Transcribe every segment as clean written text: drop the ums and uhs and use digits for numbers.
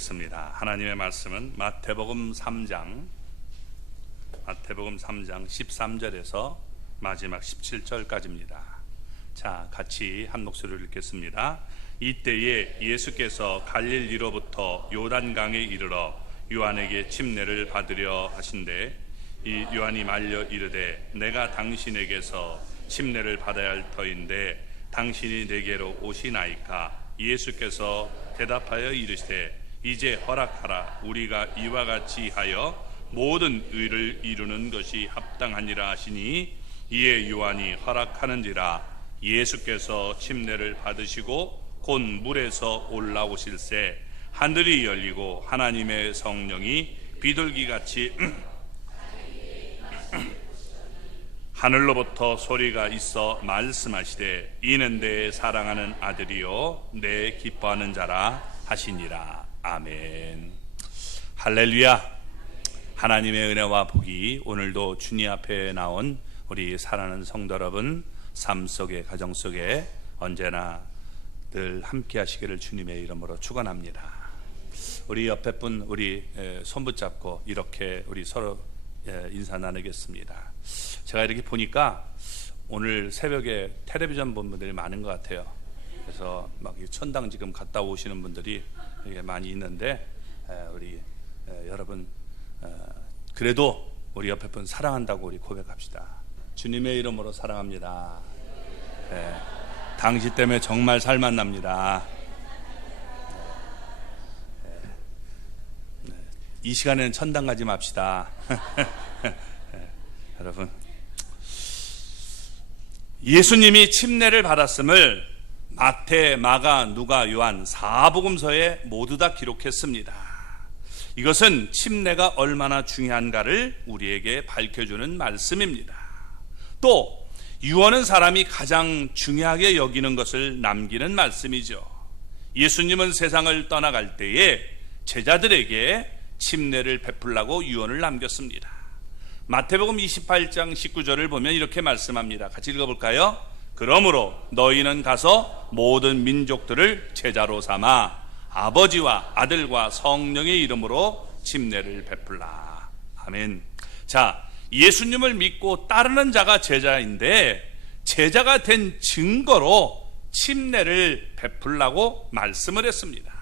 읽겠습니다. 하나님의 말씀은 마태복음 3장 13절에서 마지막 17절까지입니다. 자, 같이 한 목소리로 읽겠습니다. 이때에 예수께서 갈릴리로부터 요단강에 이르러 요한에게 침례를 받으려 하신대 이 요한이 말려 이르되 내가 당신에게서 침례를 받아야 할 터인데 당신이 내게로 오시나이까? 예수께서 대답하여 이르시되 이제 허락하라. 우리가 이와 같이 하여 모든 의를 이루는 것이 합당하니라 하시니 이에 요한이 허락하는지라. 예수께서 침례를 받으시고 곧 물에서 올라오실새 하늘이 열리고 하나님의 성령이 비둘기같이 하늘로부터 소리가 있어 말씀하시되 이는 내 사랑하는 아들이요 내 기뻐하는 자라 하시니라. 아멘. 할렐루야. 하나님의 은혜와 복이 오늘도 주님 앞에 나온 우리 사랑하는 성도 여러분 삶 속에 가정 속에 언제나 늘 함께 하시기를 주님의 이름으로 축원합니다. 우리 옆에 분 우리 손 붙잡고 이렇게 우리 서로 인사 나누겠습니다. 제가 이렇게 보니까 오늘 새벽에 텔레비전 본 분들이 많은 것 같아요. 그래서 막 천당 지금 갔다 오시는 분들이 많이 있는데 우리 여러분 그래도 우리 옆에 분 사랑한다고 우리 고백합시다. 주님의 이름으로 사랑합니다. 당신 때문에 정말 살만 납니다. 이 시간에는 천당 가지 맙시다. 여러분, 예수님이 침례를 받았음을 마태, 마가, 누가, 요한 4복음서에 모두 다 기록했습니다. 이것은 침례가 얼마나 중요한가를 우리에게 밝혀주는 말씀입니다. 또 유언은 사람이 가장 중요하게 여기는 것을 남기는 말씀이죠. 예수님은 세상을 떠나갈 때에 제자들에게 침례를 베풀라고 유언을 남겼습니다. 마태복음 28장 19절을 보면 이렇게 말씀합니다. 같이 읽어볼까요? 그러므로 너희는 가서 모든 민족들을 제자로 삼아 아버지와 아들과 성령의 이름으로 침례를 베풀라. 아멘. 자, 예수님을 믿고 따르는 자가 제자인데 제자가 된 증거로 침례를 베풀라고 말씀을 했습니다.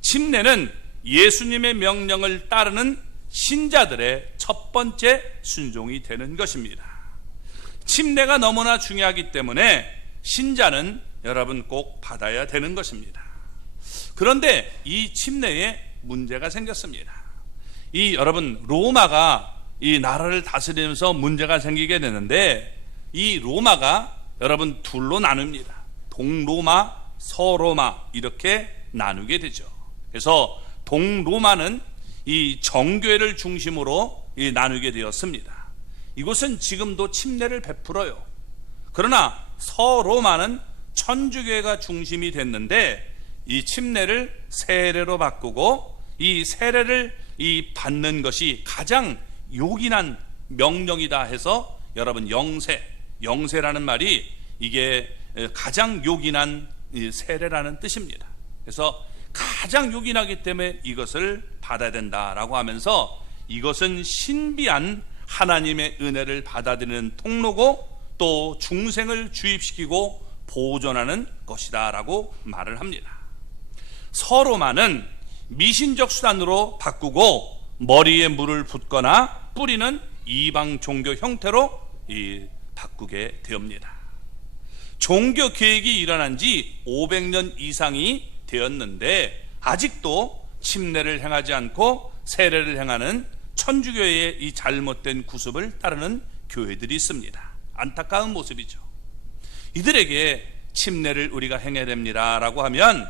침례는 예수님의 명령을 따르는 신자들의 첫 번째 순종이 되는 것입니다. 침례가 너무나 중요하기 때문에 신자는 여러분 꼭 받아야 되는 것입니다. 그런데 이 침례에 문제가 생겼습니다. 여러분 로마가 이 나라를 다스리면서 문제가 생기게 되는데 이 로마가 여러분 둘로 나눕니다. 동로마, 서로마 이렇게 나누게 되죠. 그래서 동로마는 이 정교회를 중심으로 나누게 되었습니다. 이곳은 지금도 침례를 베풀어요. 그러나 서로마는 천주교회가 중심이 됐는데 이 침례를 세례로 바꾸고 이 세례를 받는 것이 가장 요긴한 명령이다 해서 여러분 영세라는 말이 이게 가장 요긴한 세례라는 뜻입니다. 그래서 가장 요긴하기 때문에 이것을 받아야 된다라고 하면서 이것은 신비한 하나님의 은혜를 받아들이는 통로고 또 중생을 주입시키고 보존하는 것이다 라고 말을 합니다. 서로마는 미신적 수단으로 바꾸고 머리에 물을 붓거나 뿌리는 이방 종교 형태로 바꾸게 되옵니다. 종교 개혁이 일어난 지 500년 이상이 되었는데 아직도 침례를 행하지 않고 세례를 행하는 천주교의 이 잘못된 구습을 따르는 교회들이 있습니다. 안타까운 모습이죠. 이들에게 침례를 우리가 행해야 됩니다 라고 하면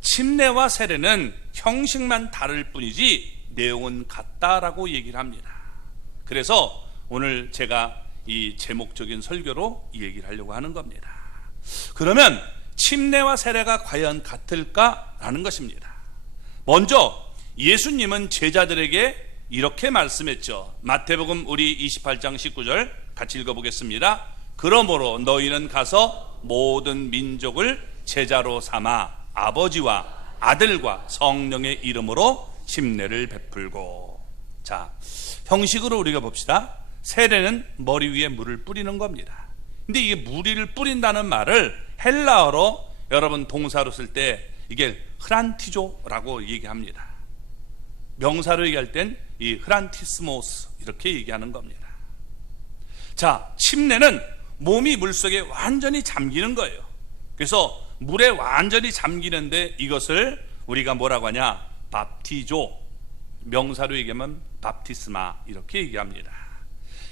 침례와 세례는 형식만 다를 뿐이지 내용은 같다라고 얘기를 합니다. 그래서 오늘 제가 이 제목적인 설교로 이 얘기를 하려고 하는 겁니다. 그러면 침례와 세례가 과연 같을까라는 것입니다. 먼저 예수님은 제자들에게 이렇게 말씀했죠. 마태복음 우리 28장 19절 같이 읽어보겠습니다. 그러므로 너희는 가서 모든 민족을 제자로 삼아 아버지와 아들과 성령의 이름으로 침례를 베풀고. 자, 형식으로 우리가 봅시다. 세례는 머리 위에 물을 뿌리는 겁니다. 근데 이게 물을 뿌린다는 말을 헬라어로 여러분 동사로 쓸 때 이게 흐란티조라고 얘기합니다. 명사로 얘기할 땐 이 흐란티스모스 이렇게 얘기하는 겁니다. 자, 침례는 몸이 물속에 완전히 잠기는 거예요. 그래서 물에 완전히 잠기는데 이것을 우리가 뭐라고 하냐? 밥티조, 명사로 얘기하면 밥티스마 이렇게 얘기합니다.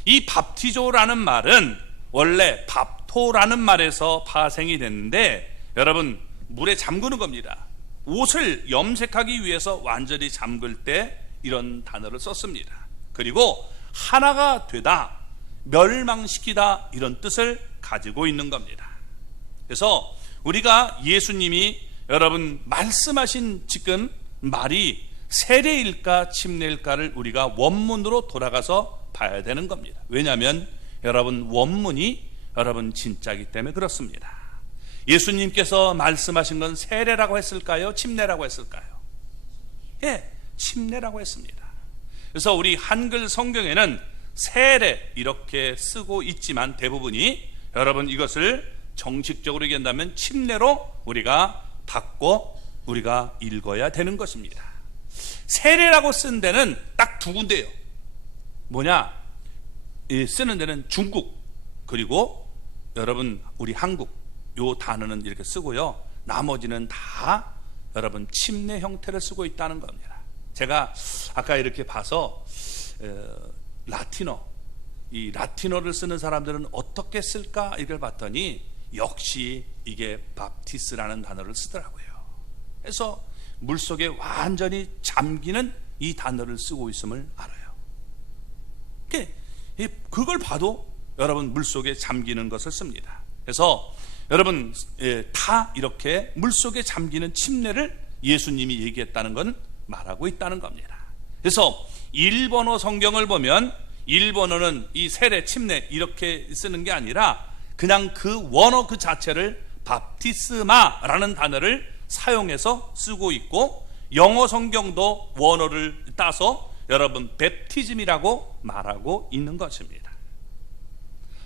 이 밥티조라는 말은 원래 밥토라는 말에서 파생이 됐는데 여러분 물에 잠그는 겁니다. 옷을 염색하기 위해서 완전히 잠글 때 이런 단어를 썼습니다. 그리고 하나가 되다, 멸망시키다 이런 뜻을 가지고 있는 겁니다. 그래서 우리가 예수님이 여러분 말씀하신 지금 말이 세례일까 침례일까를 우리가 원문으로 돌아가서 봐야 되는 겁니다. 왜냐하면 여러분 원문이 여러분 진짜이기 때문에 그렇습니다. 예수님께서 말씀하신 건 세례라고 했을까요? 침례라고 했을까요? 예, 침례라고 했습니다. 그래서 우리 한글 성경에는 세례 이렇게 쓰고 있지만 대부분이 여러분 이것을 정식적으로 얘기한다면 침례로 우리가 받고 우리가 읽어야 되는 것입니다. 세례라고 쓴 데는 딱 두 군데예요. 뭐냐? 쓰는 데는 중국 그리고 여러분 우리 한국 요 단어는 이렇게 쓰고요. 나머지는 다 여러분 침례 형태를 쓰고 있다는 겁니다. 제가 아까 이렇게 봐서 라틴어, 이 라틴어를 쓰는 사람들은 어떻게 쓸까 이걸 봤더니 역시 이게 밥티스라는 단어를 쓰더라고요. 그래서 물속에 완전히 잠기는 이 단어를 쓰고 있음을 알아요. 그걸 봐도 여러분 물속에 잠기는 것을 씁니다. 그래서 여러분 다 이렇게 물속에 잠기는 침례를 예수님이 얘기했다는 건 말하고 있다는 겁니다. 그래서 일본어 성경을 보면 일본어는 이 세례 침례 이렇게 쓰는 게 아니라 그냥 그 원어 그 자체를 밥티스마라는 단어를 사용해서 쓰고 있고 영어 성경도 원어를 따서 여러분 베프티즘이라고 말하고 있는 것입니다.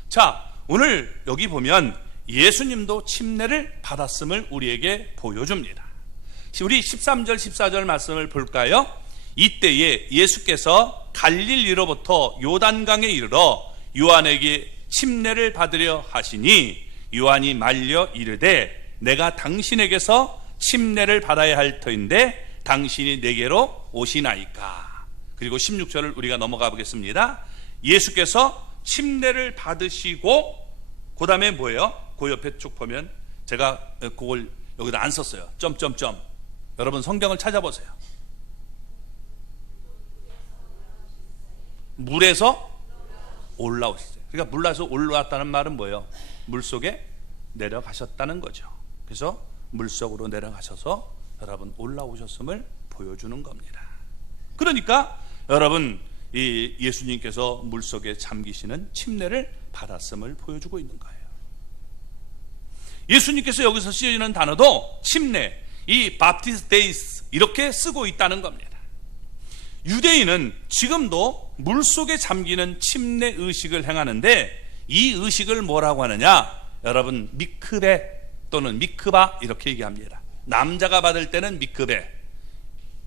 자, 오늘 여기 보면 예수님도 침례를 받았음을 우리에게 보여줍니다. 우리 13절 14절 말씀을 볼까요? 이때에 예수께서 갈릴리로부터 요단강에 이르러 요한에게 침례를 받으려 하시니 요한이 말려 이르되 내가 당신에게서 침례를 받아야 할 터인데 당신이 내게로 오시나이까. 그리고 16절을 우리가 넘어가 보겠습니다. 예수께서 침례를 받으시고 그 다음에 뭐예요? 그 옆에 쭉 보면 제가 그걸 여기다 안 썼어요. 점점점. 여러분 성경을 찾아보세요. 물에서 올라오셨어요. 그러니까 물에서 올라왔다는 말은 뭐예요? 물속에 내려가셨다는 거죠. 그래서 물속으로 내려가셔서 여러분 올라오셨음을 보여주는 겁니다. 그러니까 여러분 이 예수님께서 물속에 잠기시는 침례를 받았음을 보여주고 있는 거예요. 예수님께서 여기서 쓰이는 단어도 침례, 이 밥티스데이스 이렇게 쓰고 있다는 겁니다. 유대인은 지금도 물속에 잠기는 침례 의식을 행하는데 이 의식을 뭐라고 하느냐? 여러분 미크베 또는 미크바 이렇게 얘기합니다. 남자가 받을 때는 미크베.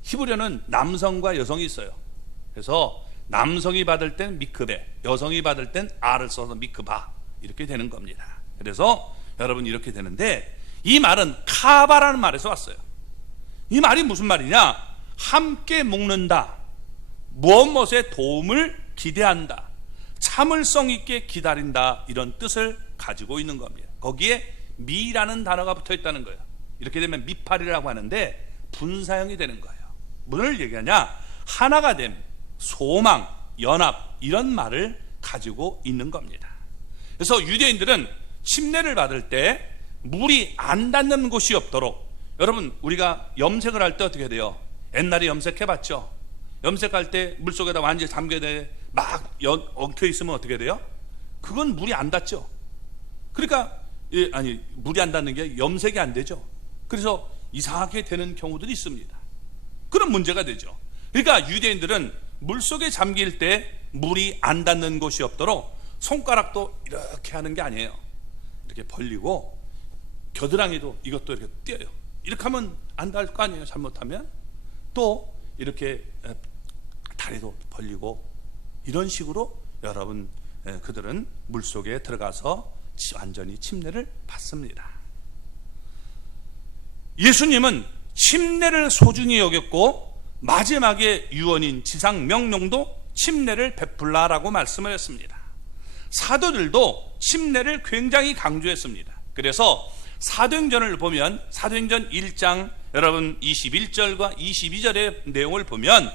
히브리어는 남성과 여성이 있어요. 그래서 남성이 받을 땐 미크베, 여성이 받을 땐 아를 써서 미크바 이렇게 되는 겁니다. 그래서 여러분 이렇게 되는데 이 말은 카바라는 말에서 왔어요. 이 말이 무슨 말이냐? 함께 묵는다, 무엇무엇의 도움을 기대한다, 참을성 있게 기다린다 이런 뜻을 가지고 있는 겁니다. 거기에 미라는 단어가 붙어 있다는 거예요. 이렇게 되면 미팔이라고 하는데 분사형이 되는 거예요. 뭐를 얘기하냐? 하나가 됨, 소망, 연합 이런 말을 가지고 있는 겁니다. 그래서 유대인들은 침례를 받을 때 물이 안 닿는 곳이 없도록, 여러분 우리가 염색을 할 때 어떻게 돼요? 옛날에 염색해봤죠? 염색할 때 물속에다 완전히 잠겨야 돼. 막 엉켜 있으면 어떻게 돼요? 그건 물이 안 닿죠. 그러니까 물이 안 닿는 게 염색이 안 되죠. 그래서 이상하게 되는 경우들이 있습니다. 그런 문제가 되죠. 그러니까 유대인들은 물속에 잠길 때 물이 안 닿는 곳이 없도록 손가락도 이렇게 하는 게 아니에요. 이렇게 벌리고 겨드랑이도 이것도 이렇게 띄어요. 이렇게 하면 안 닿을 거 아니에요. 잘못하면. 또 이렇게 다리도 벌리고 이런 식으로 여러분 그들은 물속에 들어가서 완전히 침례를 받습니다. 예수님은 침례를 소중히 여겼고 마지막에 유언인 지상 명령도 침례를 베풀라라고 말씀을 했습니다. 사도들도 침례를 굉장히 강조했습니다. 그래서 사도행전을 보면 사도행전 1장 여러분 21절과 22절의 내용을 보면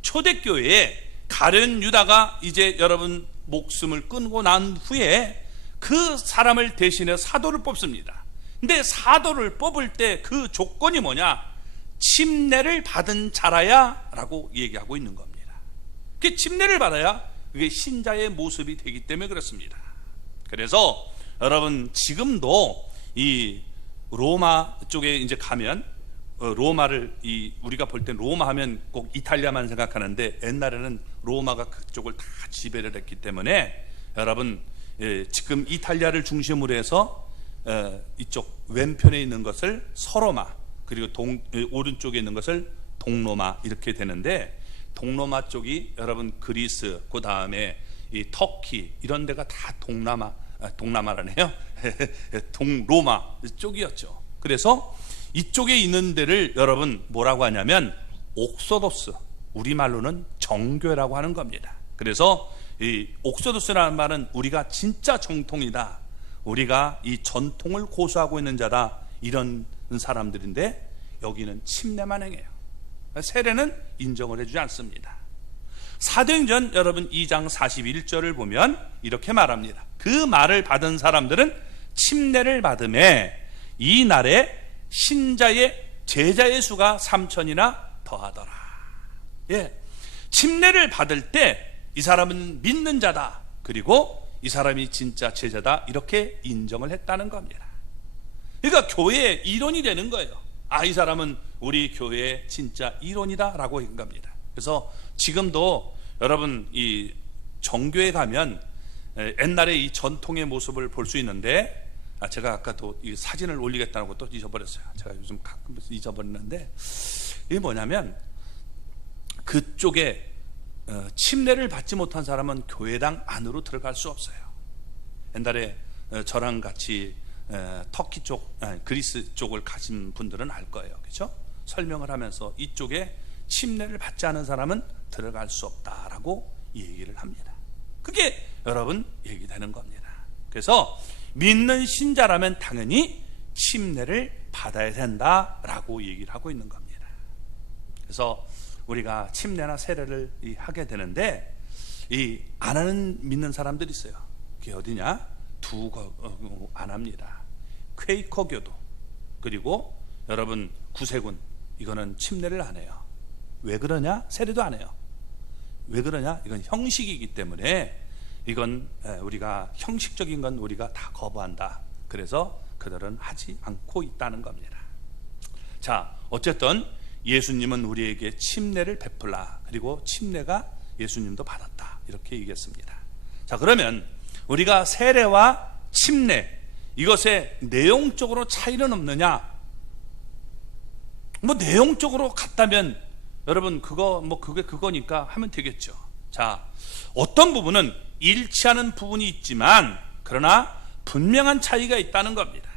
초대교회에 가룟 유다가 이제 여러분 목숨을 끊고 난 후에 그 사람을 대신해 사도를 뽑습니다. 근데 사도를 뽑을 때 그 조건이 뭐냐? 침례를 받은 자라야 라고 얘기하고 있는 겁니다. 그 침례를 받아야 그게 신자의 모습이 되기 때문에 그렇습니다. 그래서 여러분 지금도 이 로마 쪽에 이제 가면 로마를 우리가 볼 때 로마 하면 꼭 이탈리아만 생각하는데 옛날에는 로마가 그쪽을 다 지배를 했기 때문에 여러분 지금 이탈리아를 중심으로 해서 이쪽 왼편에 있는 것을 서로마, 그리고 오른쪽에 있는 것을 동로마 이렇게 되는데, 동로마 쪽이 여러분 그리스, 그 다음에 이 터키 이런 데가 다 동남아라네요. 동로마 쪽이었죠. 그래서 이쪽에 있는 데를 여러분 뭐라고 하냐면 옥소도스, 우리말로는 정교회라고 하는 겁니다. 그래서 이 옥소도스라는 말은 우리가 진짜 정통이다, 우리가 이 전통을 고수하고 있는 자다, 이런 사람들인데 여기는 침례만 행해요. 세례는 인정을 해주지 않습니다. 사도행전 여러분 2장 41절을 보면 이렇게 말합니다. 그 말을 받은 사람들은 침례를 받음에 이 날에 신자의 제자의 수가 3,000이나 더하더라. 예, 침례를 받을 때 이 사람은 믿는 자다, 그리고 이 사람이 진짜 제자다, 이렇게 인정을 했다는 겁니다. 그러니까 교회의 일원이 되는 거예요. 아, 이 사람은 우리 교회의 진짜 일원이다 라고 한 겁니다. 그래서 지금도 여러분 이 정교회 가면 옛날에 이 전통의 모습을 볼 수 있는데, 제가 아까도 이 사진을 올리겠다는 것도 잊어버렸어요. 제가 요즘 가끔 잊어버리는데, 이게 뭐냐면 그쪽에 침례를 받지 못한 사람은 교회당 안으로 들어갈 수 없어요. 옛날에 저랑 같이 터키 쪽, 그리스 쪽을 가신 분들은 알 거예요. 그렇죠? 설명을 하면서 이쪽에 침례를 받지 않은 사람은 들어갈 수 없다라고 얘기를 합니다. 그게 여러분 얘기되는 겁니다. 그래서 믿는 신자라면 당연히 침례를 받아야 된다라고 얘기를 하고 있는 겁니다. 그래서 우리가 침례나 세례를 하게 되는데 안 하는 믿는 사람들이 있어요. 그게 어디냐? 안 합니다. 퀘이커교도, 그리고 여러분 구세군, 이거는 침례를 안 해요. 왜 그러냐? 세례도 안 해요. 왜 그러냐? 이건 형식이기 때문에 이건 우리가 형식적인 건 우리가 다 거부한다. 그래서 그들은 하지 않고 있다는 겁니다. 자, 어쨌든 예수님은 우리에게 침례를 베풀라, 그리고 침례가 예수님도 받았다, 이렇게 얘기했습니다. 자, 그러면 우리가 세례와 침례, 이것의 내용적으로 차이는 없느냐? 뭐 내용적으로 같다면 여러분 그게 그거니까 하면 되겠죠. 자, 어떤 부분은 일치하는 부분이 있지만 그러나 분명한 차이가 있다는 겁니다.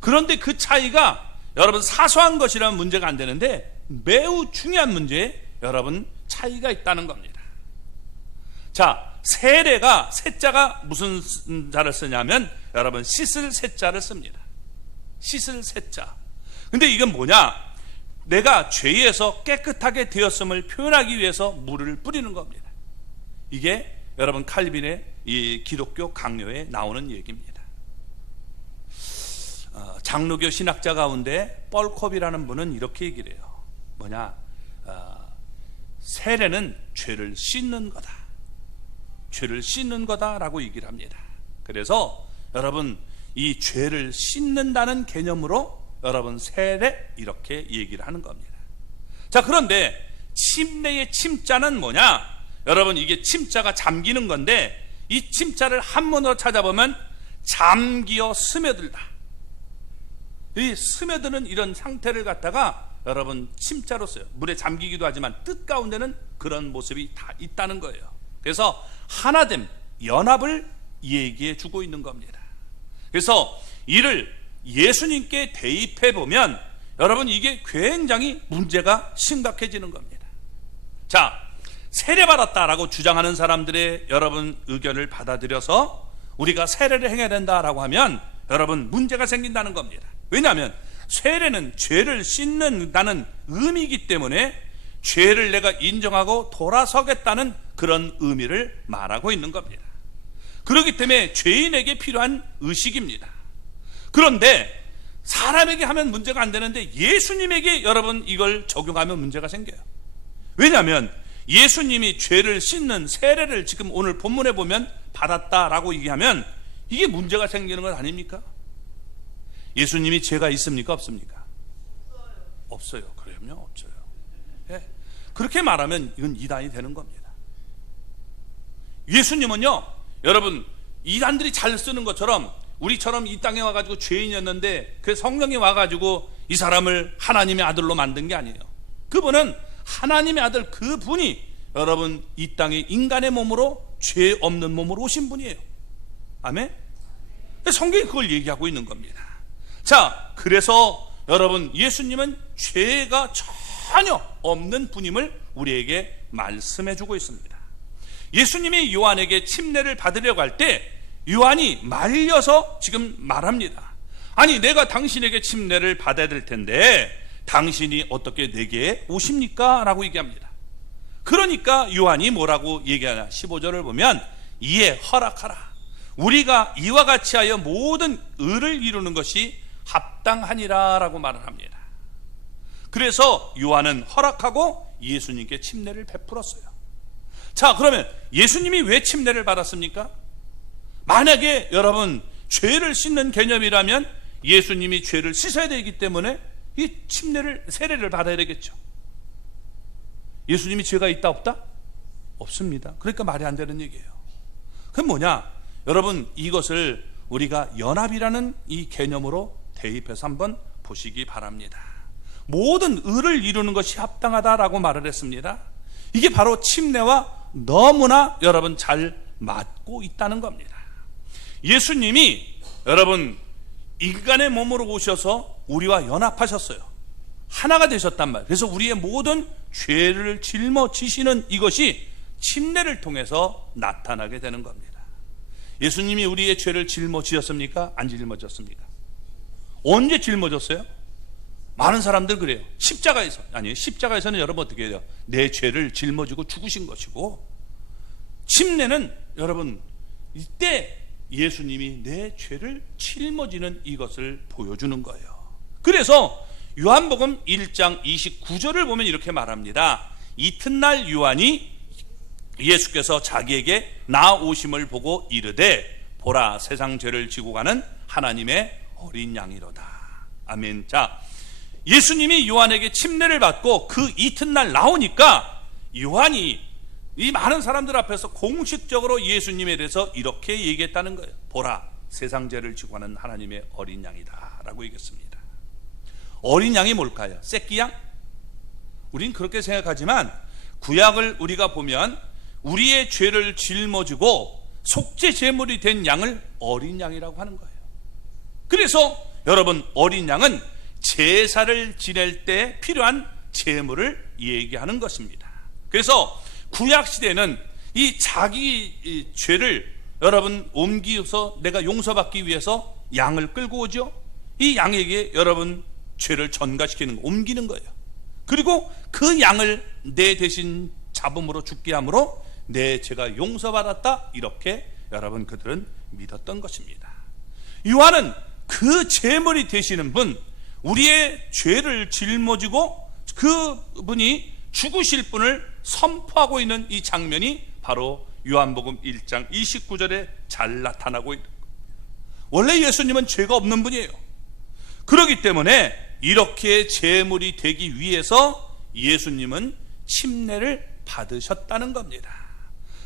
그런데 그 차이가 여러분 사소한 것이라면 문제가 안 되는데 매우 중요한 문제에 여러분 차이가 있다는 겁니다. 자, 세례가, 세자가 무슨 자를 쓰냐면 여러분 씻을 세자를 씁니다. 씻을 세자. 근데 이건 뭐냐? 내가 죄에서 깨끗하게 되었음을 표현하기 위해서 물을 뿌리는 겁니다. 이게 여러분 칼빈의 이 기독교 강요에 나오는 얘기입니다. 장로교 신학자 가운데 뻘컵이라는 분은 이렇게 얘기를 해요. 뭐냐? 세례는 죄를 씻는 거다, 죄를 씻는 거다라고 얘기를 합니다. 그래서 여러분 이 죄를 씻는다는 개념으로 여러분 세례 이렇게 얘기를 하는 겁니다. 자, 그런데 침례의 침자는 뭐냐? 여러분 이게 침자가 잠기는 건데 이 침자를 한문으로 찾아보면 잠기어 스며들다. 이 스며드는 이런 상태를 갖다가 여러분 침자로 써요. 물에 잠기기도 하지만 뜻 가운데는 그런 모습이 다 있다는 거예요. 그래서 하나됨, 연합을 얘기해 주고 있는 겁니다. 그래서 이를 예수님께 대입해 보면 여러분 이게 굉장히 문제가 심각해지는 겁니다. 자, 세례받았다라고 주장하는 사람들의 여러분 의견을 받아들여서 우리가 세례를 행해야 된다라고 하면 여러분 문제가 생긴다는 겁니다. 왜냐하면 세례는 죄를 씻는다는 의미이기 때문에 죄를 내가 인정하고 돌아서겠다는 그런 의미를 말하고 있는 겁니다. 그렇기 때문에 죄인에게 필요한 의식입니다. 그런데 사람에게 하면 문제가 안 되는데 예수님에게 여러분 이걸 적용하면 문제가 생겨요. 왜냐하면 예수님이 죄를 씻는 세례를 지금 오늘 본문에 보면 받았다라고 얘기하면 이게 문제가 생기는 것 아닙니까? 예수님이 죄가 있습니까? 없습니까? 없어요. 그러면 없어요. 예. 그렇게 말하면 이건 이단이 되는 겁니다. 예수님은요, 여러분 이단들이 잘 쓰는 것처럼 우리처럼 이 땅에 와가지고 죄인이었는데 그 성령이 와가지고 이 사람을 하나님의 아들로 만든 게 아니에요. 그분은 하나님의 아들, 그분이 여러분 이 땅에 인간의 몸으로 죄 없는 몸으로 오신 분이에요. 아멘? 성경이 그걸 얘기하고 있는 겁니다. 자, 그래서 여러분 예수님은 죄가 전혀 없는 분임을 우리에게 말씀해 주고 있습니다. 예수님이 요한에게 침례를 받으려고 할 때 요한이 말려서 지금 말합니다. 아니, 내가 당신에게 침례를 받아야 될 텐데 당신이 어떻게 내게 오십니까? 라고 얘기합니다. 그러니까 요한이 뭐라고 얘기하냐, 15절을 보면 이에 허락하라. 우리가 이와 같이 하여 모든 의를 이루는 것이 합당하니라 라고 말을 합니다. 그래서 요한은 허락하고 예수님께 침례를 베풀었어요. 자, 그러면 예수님이 왜 침례를 받았습니까? 만약에 여러분 죄를 씻는 개념이라면 예수님이 죄를 씻어야 되기 때문에 이 침례를, 세례를 받아야 되겠죠. 예수님이 죄가 있다 없다? 없습니다. 그러니까 말이 안 되는 얘기예요. 그럼 뭐냐? 여러분 이것을 우리가 연합이라는 이 개념으로 대입해서 한번 보시기 바랍니다. 모든 의를 이루는 것이 합당하다라고 말을 했습니다. 이게 바로 침례와 너무나 여러분 잘 맞고 있다는 겁니다. 예수님이 여러분 인간의 몸으로 오셔서 우리와 연합하셨어요. 하나가 되셨단 말이에요. 그래서 우리의 모든 죄를 짊어지시는 이것이 침례를 통해서 나타나게 되는 겁니다. 예수님이 우리의 죄를 짊어지셨습니까? 안 짊어졌습니까? 언제 짊어졌어요? 많은 사람들 그래요. 십자가에서. 아니, 십자가에서는 여러분 어떻게 해요? 내 죄를 짊어지고 죽으신 것이고, 침례는 여러분 이때 예수님이 내 죄를 짊어지는 이것을 보여주는 거예요. 그래서 요한복음 1장 29절을 보면 이렇게 말합니다. 이튿날 요한이 예수께서 자기에게 나오심을 보고 이르되 보라, 세상 죄를 지고 가는 하나님의 어린 양이로다. 아멘. 자, 예수님이 요한에게 침례를 받고 그 이튿날 나오니까 요한이 이 많은 사람들 앞에서 공식적으로 예수님에 대해서 이렇게 얘기했다는 거예요. 보라, 세상 죄를 지고 가는 하나님의 어린 양이다 라고 얘기했습니다. 어린 양이 뭘까요? 새끼 양? 우린 그렇게 생각하지만 구약을 우리가 보면 우리의 죄를 짊어지고 속죄 제물이 된 양을 어린 양이라고 하는 거예요. 그래서 여러분 어린 양은 제사를 지낼 때 필요한 제물을 얘기하는 것입니다. 그래서 구약 시대는 이 자기 죄를 여러분 옮기서 내가 용서받기 위해서 양을 끌고 오죠. 이 양에게 여러분 죄를 전가시키는 거, 옮기는 거예요. 그리고 그 양을 내 대신 잡음으로 죽게 함으로 내 죄가 용서받았다, 이렇게 여러분 그들은 믿었던 것입니다. 요한은 그 제물이 되시는 분, 우리의 죄를 짊어지고 그분이 죽으실 분을 선포하고 있는 이 장면이 바로 요한복음 1장 29절에 잘 나타나고 있는 거예요. 원래 예수님은 죄가 없는 분이에요. 그렇기 때문에 이렇게 제물이 되기 위해서 예수님은 침례를 받으셨다는 겁니다.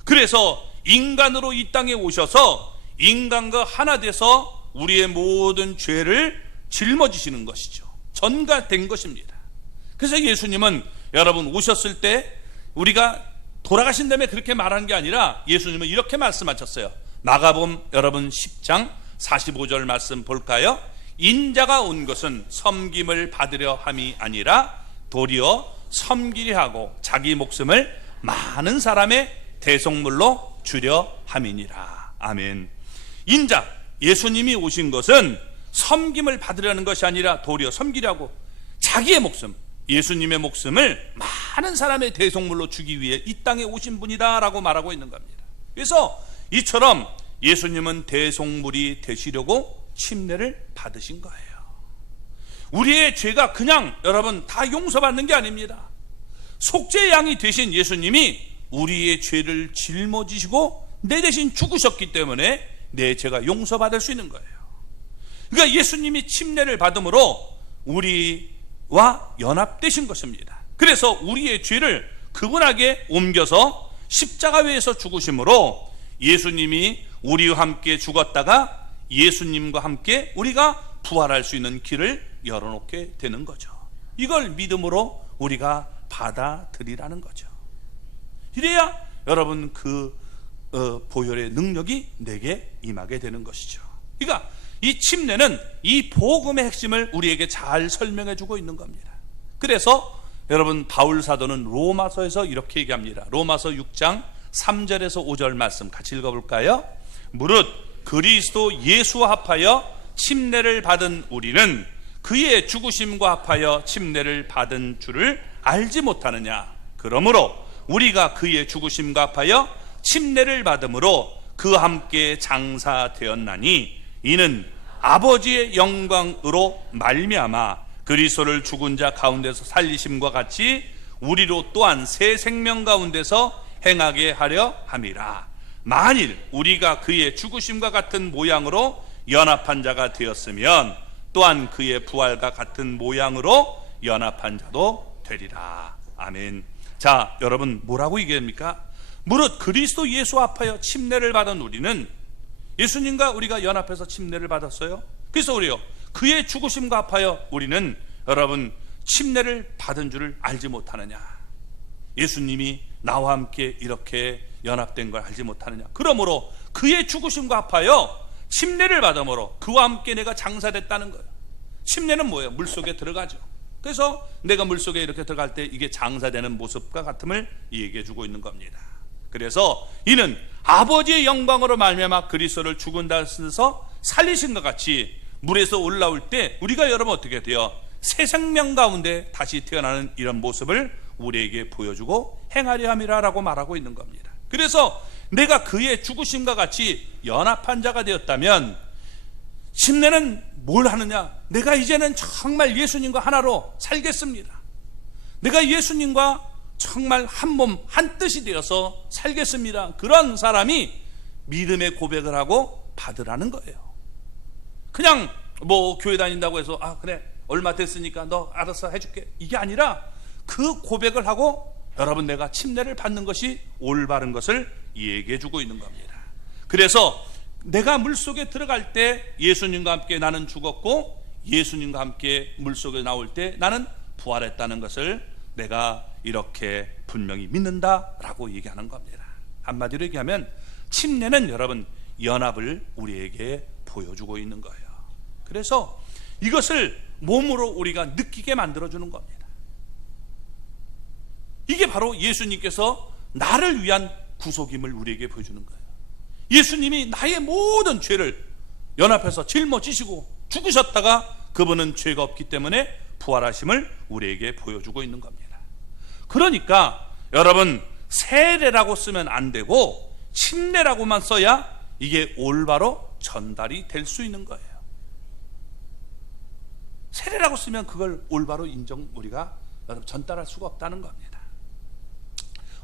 그래서 인간으로 이 땅에 오셔서 인간과 하나 돼서 우리의 모든 죄를 짊어지시는 것이죠. 전가된 것입니다. 그래서 예수님은 여러분 오셨을 때 우리가 돌아가신 다음에 그렇게 말하는 게 아니라 예수님은 이렇게 말씀하셨어요. 마가복음 여러분 10장 45절 말씀 볼까요? 인자가 온 것은 섬김을 받으려 함이 아니라 도리어 섬기려 하고 자기 목숨을 많은 사람의 대속물로 주려 함이니라. 아멘. 인자 예수님이 오신 것은 섬김을 받으려는 것이 아니라 도리어 섬기려고 자기의 목숨, 예수님의 목숨을 많은 사람의 대속물로 주기 위해 이 땅에 오신 분이다 라고 말하고 있는 겁니다. 그래서 이처럼 예수님은 대속물이 되시려고 침례를 받으신 거예요. 우리의 죄가 그냥 여러분 다 용서받는 게 아닙니다. 속죄 양이 되신 예수님이 우리의 죄를 짊어지시고 내 대신 죽으셨기 때문에 내 죄가 용서받을 수 있는 거예요. 그러니까 예수님이 침례를 받음으로 우리와 연합되신 것입니다. 그래서 우리의 죄를 그분에게 옮겨서 십자가 위에서 죽으심으로 예수님이 우리와 함께 죽었다가 예수님과 함께 우리가 부활할 수 있는 길을 열어놓게 되는 거죠. 이걸 믿음으로 우리가 받아들이라는 거죠. 이래야 여러분 그 보혈의 능력이 내게 임하게 되는 것이죠. 그러니까 이 침례는 이 복음의 핵심을 우리에게 잘 설명해 주고 있는 겁니다. 그래서 여러분 바울 사도는 로마서에서 이렇게 얘기합니다. 로마서 6장 3절에서 5절 말씀 같이 읽어볼까요? 무릇 그리스도 예수와 합하여 침례를 받은 우리는 그의 죽으심과 합하여 침례를 받은 줄을 알지 못하느냐. 그러므로 우리가 그의 죽으심과 합하여 침례를 받음으로 그와 함께 장사되었나니 이는 아버지의 영광으로 말미암아 그리스도를 죽은 자 가운데서 살리심과 같이 우리로 또한 새 생명 가운데서 행하게 하려 함이라. 만일 우리가 그의 죽으심과 같은 모양으로 연합한 자가 되었으면 또한 그의 부활과 같은 모양으로 연합한 자도 되리라. 아멘. 자, 여러분 뭐라고 얘기합니까? 무릇 그리스도 예수 합하여 침례를 받은 우리는 예수님과 우리가 연합해서 침례를 받았어요. 그래서 우리요 그의 죽으심과 합하여 우리는 여러분 침례를 받은 줄을 알지 못하느냐. 예수님이 나와 함께 이렇게 연합된 걸 알지 못하느냐. 그러므로 그의 죽으심과 합하여 침례를 받음으로 그와 함께 내가 장사됐다는 거예요. 침례는 뭐예요? 물속에 들어가죠. 그래서 내가 물속에 이렇게 들어갈 때 이게 장사되는 모습과 같음을 얘기해 주고 있는 겁니다. 그래서 이는 아버지의 영광으로 말미암아 그리스도를 죽은 데서 살리신 것 같이 물에서 올라올 때 우리가 여러분 어떻게 돼요? 새 생명 가운데 다시 태어나는 이런 모습을 우리에게 보여주고 행하려 함이라고 말하고 있는 겁니다. 그래서 내가 그의 죽으심과 같이 연합한 자가 되었다면 침례는 뭘 하느냐? 내가 이제는 정말 예수님과 하나로 살겠습니다. 내가 예수님과 정말 한 몸 한 뜻이 되어서 살겠습니다. 그런 사람이 믿음의 고백을 하고 받으라는 거예요. 그냥 뭐 교회 다닌다고 해서 아 그래 얼마 됐으니까 너 알아서 해줄게 이게 아니라 그 고백을 하고 여러분 내가 침례를 받는 것이 올바른 것을 얘기해 주고 있는 겁니다. 그래서 내가 물속에 들어갈 때 예수님과 함께 나는 죽었고 예수님과 함께 물속에 나올 때 나는 부활했다는 것을 내가 이렇게 분명히 믿는다라고 얘기하는 겁니다. 한마디로 얘기하면 침례는 여러분 연합을 우리에게 보여주고 있는 거예요. 그래서 이것을 몸으로 우리가 느끼게 만들어주는 겁니다. 이게 바로 예수님께서 나를 위한 구속임을 우리에게 보여주는 거예요. 예수님이 나의 모든 죄를 연합해서 짊어지시고 죽으셨다가 그분은 죄가 없기 때문에 부활하심을 우리에게 보여주고 있는 겁니다. 그러니까 여러분 세례라고 쓰면 안 되고 침례라고만 써야 이게 올바로 전달이 될 수 있는 거예요. 세례라고 쓰면 그걸 올바로 우리가 여러분 전달할 수가 없다는 겁니다.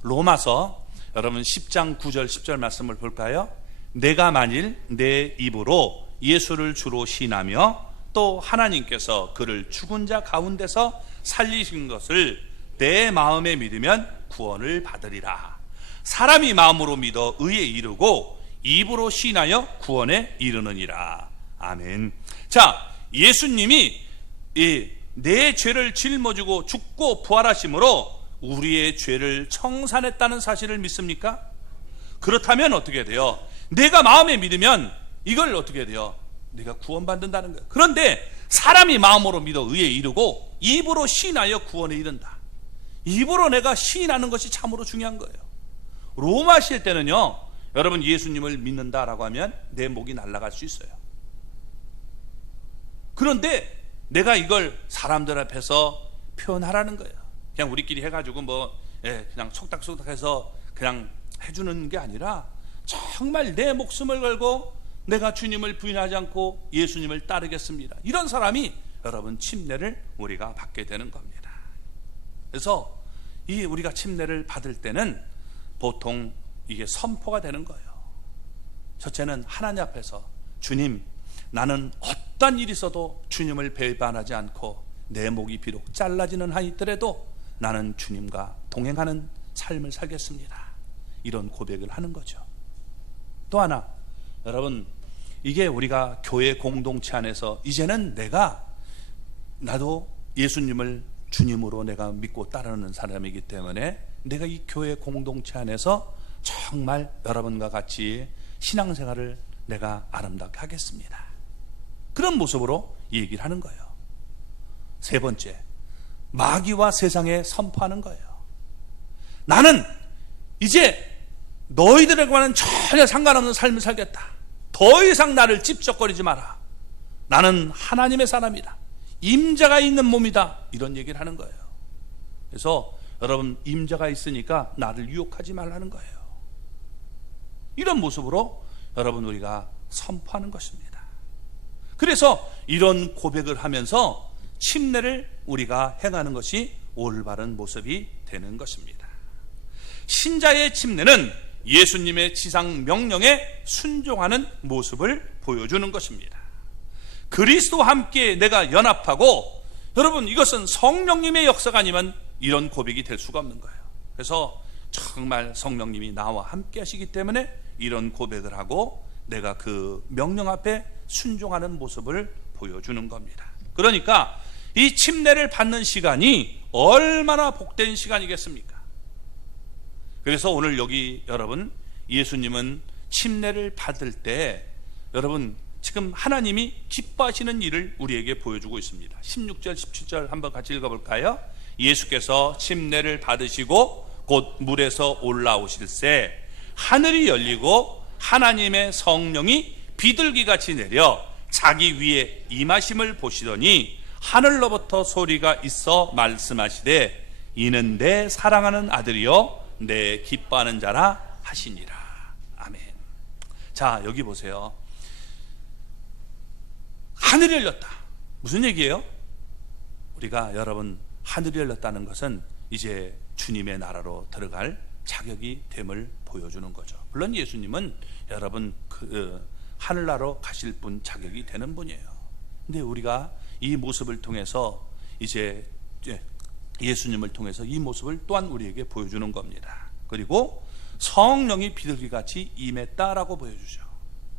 로마서 여러분 10장 9절 10절 말씀을 볼까요? 내가 만일 내 입으로 예수를 주로 시인하며 또 하나님께서 그를 죽은 자 가운데서 살리신 것을 내 마음에 믿으면 구원을 받으리라. 사람이 마음으로 믿어 의에 이르고 입으로 시인하여 구원에 이르느니라. 아멘. 자, 예수님이 내 죄를 짊어지고 죽고 부활하심으로 우리의 죄를 청산했다는 사실을 믿습니까? 그렇다면 어떻게 돼요? 내가 마음에 믿으면 이걸 어떻게 돼요? 내가 구원받는다는 거예요. 그런데 사람이 마음으로 믿어 의에 이르고 입으로 시인하여 구원에 이른다. 입으로 내가 시인하는 것이 참으로 중요한 거예요. 로마시일 때는요, 여러분 예수님을 믿는다라고 하면 내 목이 날아갈 수 있어요. 그런데 내가 이걸 사람들 앞에서 표현하라는 거예요. 그냥 우리끼리 해가지고 그냥 속닥속닥해서 그냥 해주는 게 아니라 정말 내 목숨을 걸고 내가 주님을 부인하지 않고 예수님을 따르겠습니다. 이런 사람이 여러분 침례를 우리가 받게 되는 겁니다. 그래서 우리가 침례를 받을 때는 보통 이게 선포가 되는 거예요. 첫째는 하나님 앞에서 주님, 나는 어떤 일이 있어도 주님을 배반하지 않고 내 목이 비록 잘라지는 한이 있더라도 나는 주님과 동행하는 삶을 살겠습니다. 이런 고백을 하는 거죠. 또 하나, 여러분, 이게 우리가 교회 공동체 안에서 이제는 나도 예수님을 주님으로 내가 믿고 따르는 사람이기 때문에 내가 이 교회 공동체 안에서 정말 여러분과 같이 신앙생활을 내가 아름답게 하겠습니다. 그런 모습으로 얘기를 하는 거예요. 세 번째, 마귀와 세상에 선포하는 거예요. 나는 이제 너희들과는 전혀 상관없는 삶을 살겠다. 더 이상 나를 찝쩍거리지 마라. 나는 하나님의 사람이다. 임자가 있는 몸이다. 이런 얘기를 하는 거예요. 그래서 여러분, 임자가 있으니까 나를 유혹하지 말라는 거예요. 이런 모습으로 여러분 우리가 선포하는 것입니다. 그래서 이런 고백을 하면서 침례를 우리가 행하는 것이 올바른 모습이 되는 것입니다. 신자의 침례는 예수님의 지상 명령에 순종하는 모습을 보여주는 것입니다. 그리스도와 함께 내가 연합하고, 여러분 이것은 성령님의 역사가 아니면 이런 고백이 될 수가 없는 거예요. 그래서 정말 성령님이 나와 함께 하시기 때문에 이런 고백을 하고 내가 그 명령 앞에 순종하는 모습을 보여주는 겁니다. 그러니까 이 침례를 받는 시간이 얼마나 복된 시간이겠습니까? 그래서 오늘 여기 여러분, 예수님은 침례를 받을 때 여러분 지금 하나님이 기뻐하시는 일을 우리에게 보여주고 있습니다. 16절 17절 한번 같이 읽어볼까요? 예수께서 침례를 받으시고 곧 물에서 올라오실새 하늘이 열리고 하나님의 성령이 비둘기같이 내려 자기 위에 임하심을 보시더니 하늘로부터 소리가 있어 말씀하시되 이는 내 사랑하는 아들이요 내 기뻐하는 자라 하시니라. 아멘. 자, 여기 보세요. 하늘이 열렸다. 무슨 얘기예요? 우리가 여러분 하늘이 열렸다는 것은 이제 주님의 나라로 들어갈 자격이 됨을 보여주는 거죠. 물론 예수님은 여러분 하늘나라로 가실 분 자격이 되는 분이에요. 근데 우리가 이 모습을 통해서 이제 예수님을 통해서 이 모습을 또한 우리에게 보여주는 겁니다. 그리고 성령이 비둘기같이 임했다라고 보여주죠.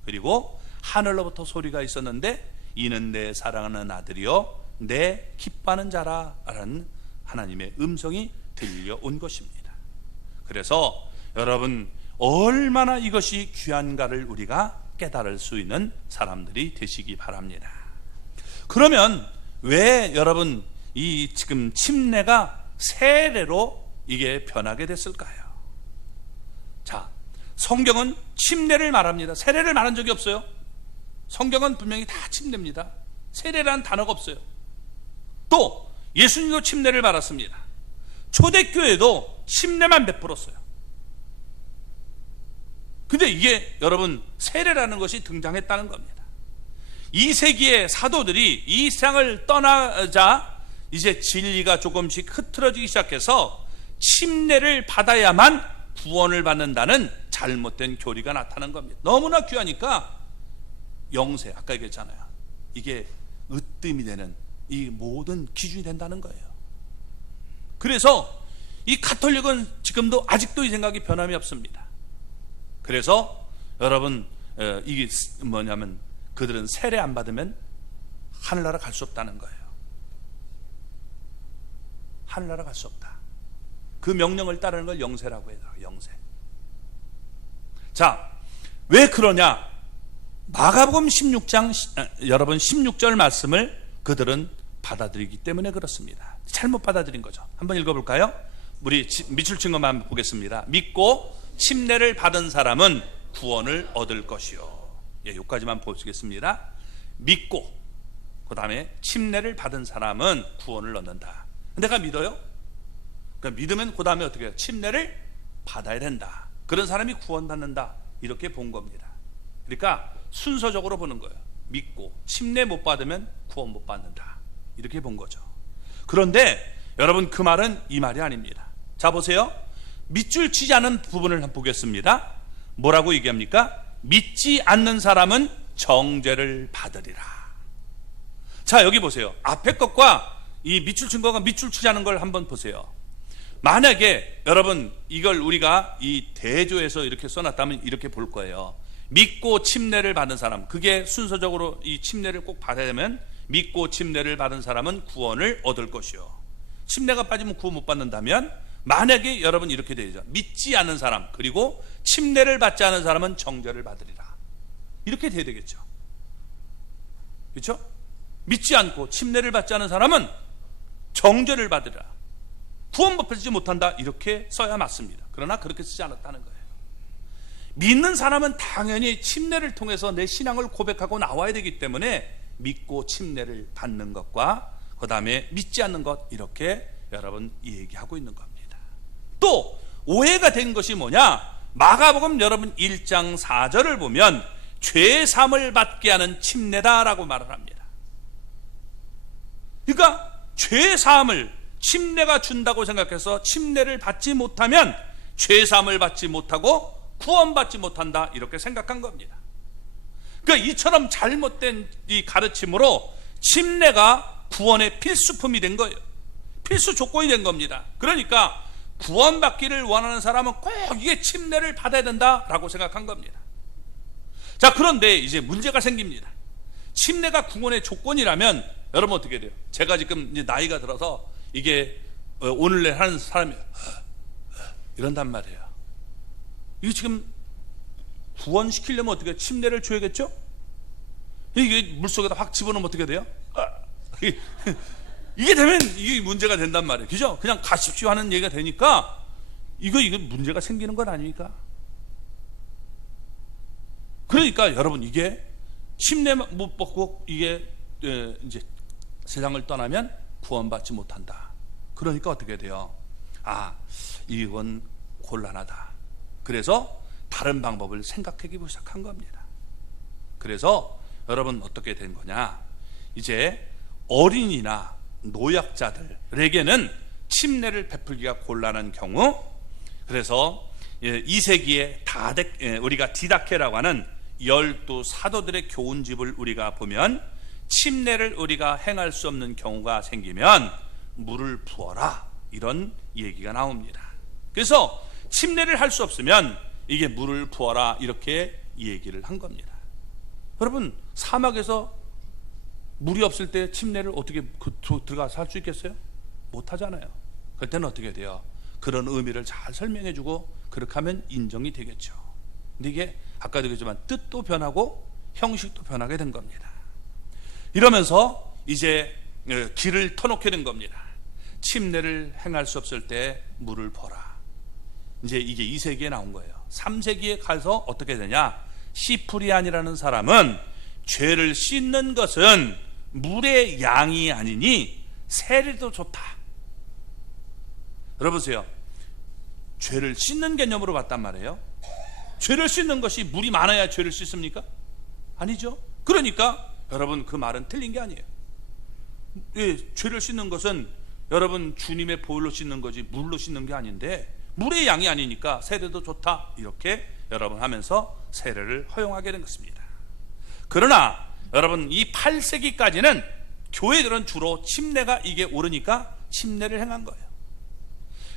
그리고 하늘로부터 소리가 있었는데 이는 내 사랑하는 아들이요 내 기뻐하는 자라라는 하나님의 음성이 들려온 것입니다. 그래서 여러분 얼마나 이것이 귀한가를 우리가 깨달을 수 있는 사람들이 되시기 바랍니다. 그러면 왜 여러분 이 지금 침례가 세례로 이게 변하게 됐을까요? 자, 성경은 침례를 말합니다. 세례를 말한 적이 없어요. 성경은 분명히 다 침례입니다. 세례라는 단어가 없어요. 또 예수님도 침례를 받았습니다. 초대교회도 침례만 베풀었어요. 근데 이게 여러분 세례라는 것이 등장했다는 겁니다. 2세기의 사도들이 이 세상을 떠나자 이제 진리가 조금씩 흐트러지기 시작해서 침례를 받아야만 구원을 받는다는 잘못된 교리가 나타난 겁니다. 너무나 귀하니까 영세, 아까 얘기했잖아요. 이게 으뜸이 되는 이 모든 기준이 된다는 거예요. 그래서 이 가톨릭은 지금도 아직도 이 생각이 변함이 없습니다. 그래서 여러분 이게 뭐냐면 그들은 세례 안 받으면 하늘나라 갈 수 없다는 거예요. 하늘나라 갈 수 없다. 그 명령을 따르는 걸 영세라고 해요. 영세. 자, 왜 그러냐? 마가복음 16장 여러분 16절 말씀을 그들은 받아들이기 때문에 그렇습니다. 잘못 받아들인 거죠. 한번 읽어볼까요? 우리 밑줄 친 것만 한번 보겠습니다. 믿고 침례를 받은 사람은 구원을 얻을 것이요. 예, 여기까지만 보시겠습니다. 믿고 그 다음에 침례를 받은 사람은 구원을 얻는다. 내가 믿어요? 그러니까 믿으면 그 다음에 어떻게 해요? 침례를 받아야 된다. 그런 사람이 구원받는다. 이렇게 본 겁니다. 그러니까 순서적으로 보는 거예요. 믿고 침례 못 받으면 구원 못 받는다. 이렇게 본 거죠. 그런데 여러분 그 말은 이 말이 아닙니다. 자 보세요. 밑줄 치지 않은 부분을 한번 보겠습니다. 뭐라고 얘기합니까? 믿지 않는 사람은 정죄를 받으리라. 자 여기 보세요. 앞에 것과 이 밑줄 친 거가 밑줄 치지 않은 걸 한번 보세요. 만약에 여러분 이걸 우리가 이 대조에서 이렇게 써놨다면 이렇게 볼 거예요. 믿고 침례를 받은 사람, 그게 순서적으로 이 침례를 꼭 받아야 되면 믿고 침례를 받은 사람은 구원을 얻을 것이요. 침례가 빠지면 구원 못 받는다면 만약에 여러분 이렇게 되죠. 믿지 않는 사람 그리고 침례를 받지 않은 사람은 정죄를 받으리라. 이렇게 돼야 되겠죠. 그렇죠? 믿지 않고 침례를 받지 않은 사람은 정죄를 받으리라. 구원 받지 못한다. 이렇게 써야 맞습니다. 그러나 그렇게 쓰지 않았다는 거예요. 믿는 사람은 당연히 침례를 통해서 내 신앙을 고백하고 나와야 되기 때문에 믿고 침례를 받는 것과 그 다음에 믿지 않는 것 이렇게 여러분 얘기하고 있는 겁니다. 또 오해가 된 것이 뭐냐? 마가복음 여러분 1장 4절을 보면 죄 사함을 받게 하는 침례다라고 말을 합니다. 그러니까 죄 사함을 침례가 준다고 생각해서 침례를 받지 못하면 죄 사함을 받지 못하고 구원받지 못한다 이렇게 생각한 겁니다. 그러니까 이처럼 잘못된 이 가르침으로 침례가 구원의 필수품이 된 거예요. 필수 조건이 된 겁니다. 그러니까 구원받기를 원하는 사람은 꼭 이게 침례를 받아야 된다라고 생각한 겁니다. 자 그런데 이제 문제가 생깁니다. 침례가 구원의 조건이라면 여러분 어떻게 돼요? 제가 지금 이제 나이가 들어서 이게 오늘날 하는 사람이 이런단 말이에요. 이게 지금 구원시키려면 어떻게 침례를 줘야겠죠? 이게 물속에다 확 집어넣으면 어떻게 돼요? 이게 되면 이게 문제가 된단 말이에요. 그죠? 그냥 가십시오 하는 얘기가 되니까 이거 문제가 생기는 건 아닙니까? 그러니까 여러분 이게 침례 못 받고 이게 이제 세상을 떠나면 구원받지 못한다. 그러니까 어떻게 돼요? 아, 이건 곤란하다. 그래서 다른 방법을 생각하기 시작한 겁니다. 그래서 여러분 어떻게 된 거냐? 이제 어린이나 노약자들에게는 침례를 베풀기가 곤란한 경우, 그래서 2세기에 우리가 디다케라고 하는 12 사도들의 교훈집을 우리가 보면 침례를 우리가 행할 수 없는 경우가 생기면 물을 부어라 이런 얘기가 나옵니다. 그래서 침례를 할 수 없으면 이게 물을 부어라 이렇게 얘기를 한 겁니다. 여러분 사막에서 물이 없을 때 침례를 어떻게 들어가서 할 수 있겠어요? 못하잖아요. 그럴 때는 어떻게 돼요? 그런 의미를 잘 설명해주고 그렇게 하면 인정이 되겠죠. 근데 이게 아까도 얘기했지만 뜻도 변하고 형식도 변하게 된 겁니다. 이러면서 이제 길을 터놓게 된 겁니다. 침례를 행할 수 없을 때 물을 부어라. 이제 이게 2세기에 나온 거예요. 3세기에 가서 어떻게 되냐? 시프리안이라는 사람은 죄를 씻는 것은 물의 양이 아니니 세례도 좋다. 여러분보세요. 죄를 씻는 개념으로 봤단 말이에요. 죄를 씻는 것이 물이 많아야 죄를 씻습니까? 아니죠. 그러니까 여러분 그 말은 틀린 게 아니에요. 죄를 씻는 것은 여러분 주님의 보혈로 씻는 거지 물로 씻는 게 아닌데 물의 양이 아니니까 세례도 좋다 이렇게 여러분 하면서 세례를 허용하게 된 것입니다. 그러나 여러분 이 8세기까지는 교회들은 주로 침례가 이게 오르니까 침례를 행한 거예요.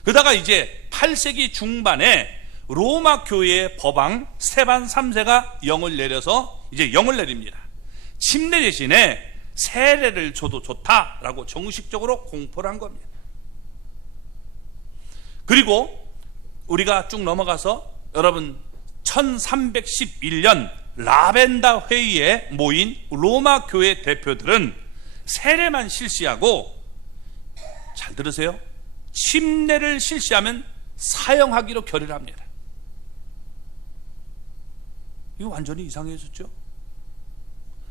그러다가 이제 8세기 중반에 로마 교회의 법왕 스테반 3세가 영을 내려서 이제 영을 내립니다. 침례 대신에 세례를 줘도 좋다라고 정식적으로 공포를 한 겁니다. 그리고 우리가 쭉 넘어가서 여러분 1311년 라벤다 회의에 모인 로마 교회 대표들은 세례만 실시하고, 잘 들으세요, 침례를 실시하면 사형하기로 결의를 합니다. 이거 완전히 이상해졌죠.